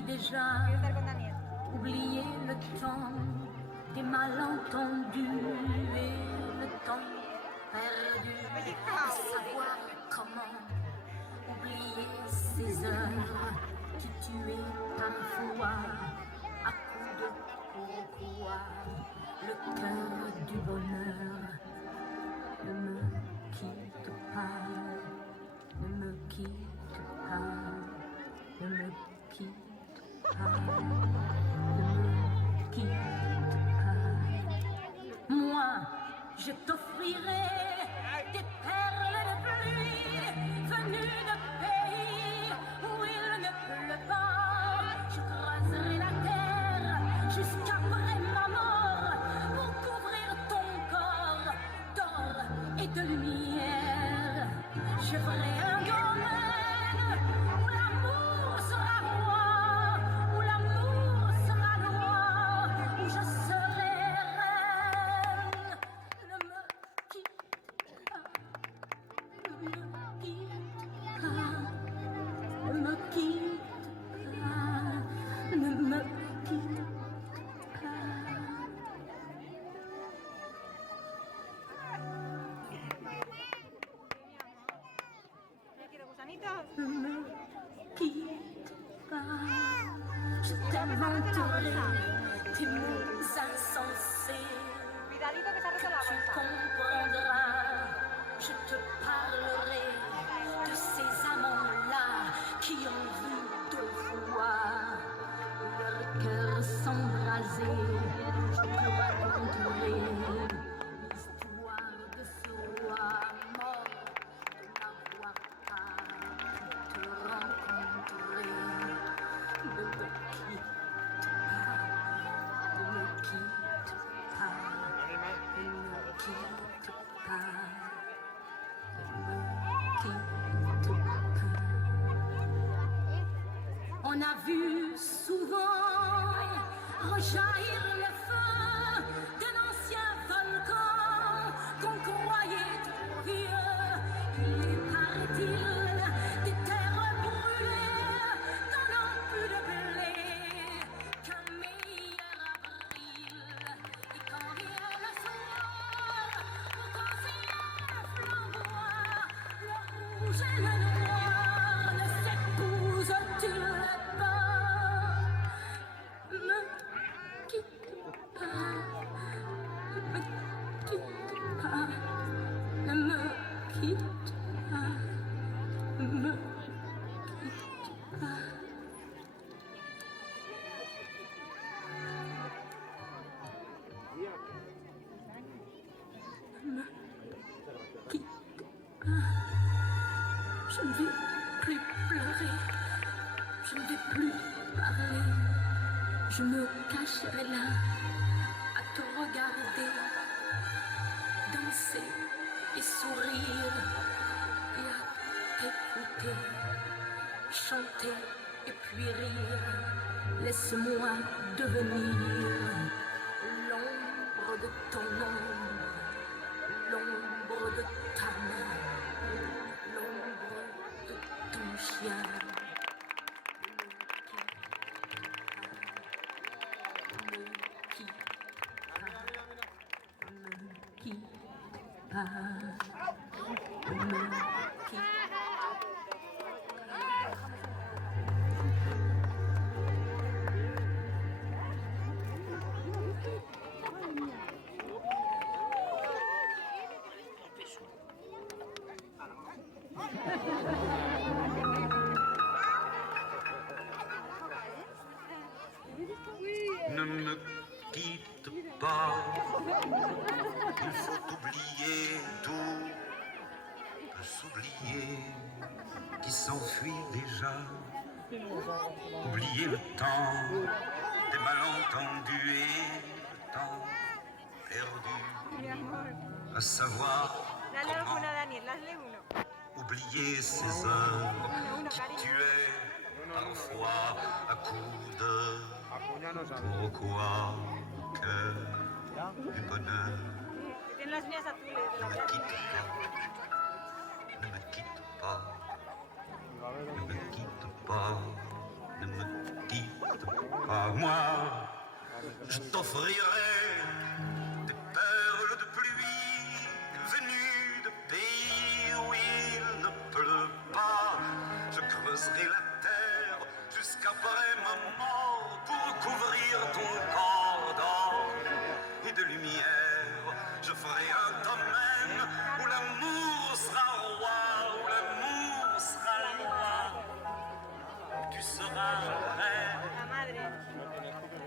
s'enfuit déjà. Oublier le temps des malentendus et le temps perdu à savoir comment oublier ces heures qui tuaient parfois à coups de pourquoi le cœur du bonheur. Ne me quitte pas, ne me quitte pas, ne me quitte pas, ne me quitte pas. Moi, je t'offrirai des perles de pluie venues de pays où il ne pleut pas. Je creuserai la terre jusqu'après ma mort pour couvrir ton corps d'or et de lumière. Je ferai un domaine où l'amour sera roi, où l'amour sera loi, où je serai reine. Ne me quitte pas, ne me quitte pas, ne me quitte pas, ne me quitte pas. Ne me quitte pas, je t'inventerai des mots insensés que tu comprendras. Je te parlerai de ces amants-là qui ont vu deux fois leur cœur s'embraser. Je te raconterai l'histoire de ce roi mort de n'avoir pas pu te rencontrer. Ne me quitte pas, ne me quitte pas, ne me quitte pas, ne me quitte pas. On a vu souvent rejaillir le feu d'un ancien volcan qu'on croyait trop vieux. Il paraît-il des terres brûlées donnant plus de blé qu'un meilleur avril. Et quand vient le soir, pourtant c'est le flamboie, le rouge et le noir ne s'épousent-ils pas? Me quitte pas, ne me quitte pas, ne me quitte pas, ne me quitte pas. Ne me quitte pas. Je ne vais plus pleurer, je ne vais plus parler. Je me cacherai là à te regarder, danser et sourire et à t'écouter, chanter et puis rire. Laisse-moi devenir l'ombre de ton ombre, l'ombre de ta main, l'ombre de ton chien. Ne quitte pas, ne quitte pas, ne quitte pas. Ne me quitte pas, il faut oublier tout, peut s'oublier qui s'enfuit déjà, oublier le temps des malentendus et le temps perdu, à savoir comment oublier ces heures qui tuaient parfois à coups de pourquoi que du bonheur. Ne me quitte pas, ne me quitte pas, ne me quitte pas, ne me quitte moi, je t'offrirai des perles de pluie venues de pays où il ne pleut pas. Je creuserai la terre jusqu'après ma mort pour couvrir ton corps d'or et de lumière. Je ferai un domaine où l'amour sera roi, où l'amour sera loi. Tu seras reine.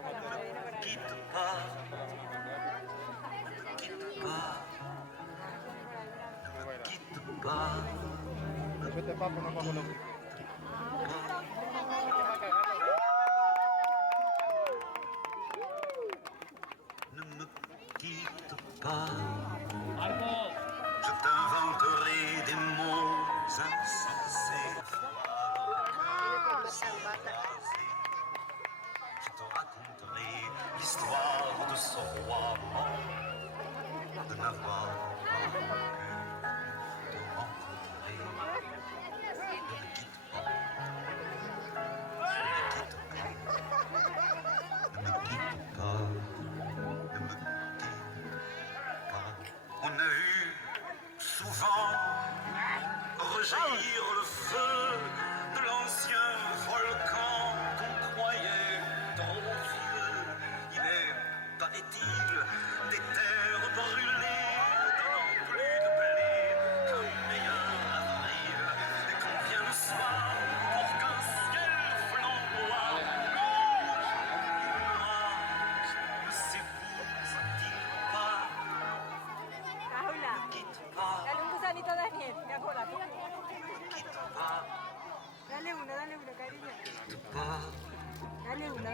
Ne me quitte pas. Ne me quitte pas. Ne me quitte pas. Ne me quitte pas. Je t'inventerai des mots insensés. Je te raconterai l'histoire de ce roi mort, de n'avoir pas pu te rencontrer. Ne me quitte pas. Ne me quitte pas. Ne me quitte pas. On a vu souvent rejaillir le feu de l'ancien volcan qu'on croyait trop vieux. Il est, paraît-il, des terres brûlées, donnant plus de blé qu'un meilleur avril. Et quand vient le soir, pour qu'un ciel flamboie, rouge et noir, ne s'épouse-t-il pas? Paula, Ne quitte pas, dale un gusanito a Daniel, que hago la toma. ne quitte pas, Dale uno, cariño. pas. Dale uno.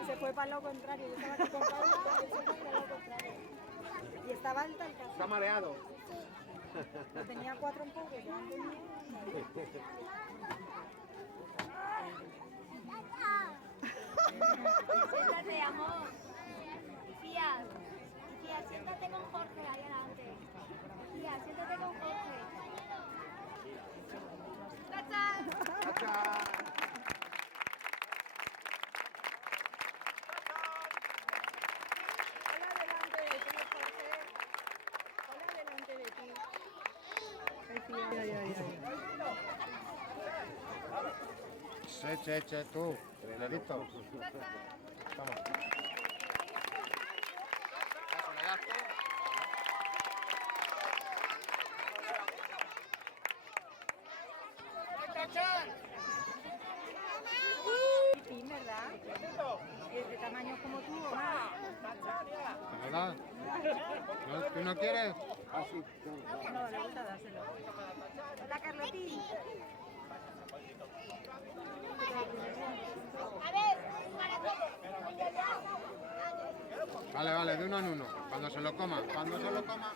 Y se fue para el lado contrario. Yo estaba aquí con Pablo y él se fue para el lado contrario. Y estaba alta el caso. ¿Está mareado? Yo tenía 4 empujos. Yo antes Siéntate, amor. Tía, siéntate con Jorge ahí adelante. Tía, siéntate con Jorge. ¡Tachán! Hola delante de ti, Jorge. Hola delante de ti. Che, tú. ¿Listo? Vamos. Pipín, ¿verdad? Es de tamaño como tú, ¿o más? ¿Verdad? ¿No, ¿Tú no quieres? No, le gusta dárselo. Hola, Carlotín. A ver, para todos. Vale, vale, de uno en uno. Cuando se lo coma, cuando se lo coma.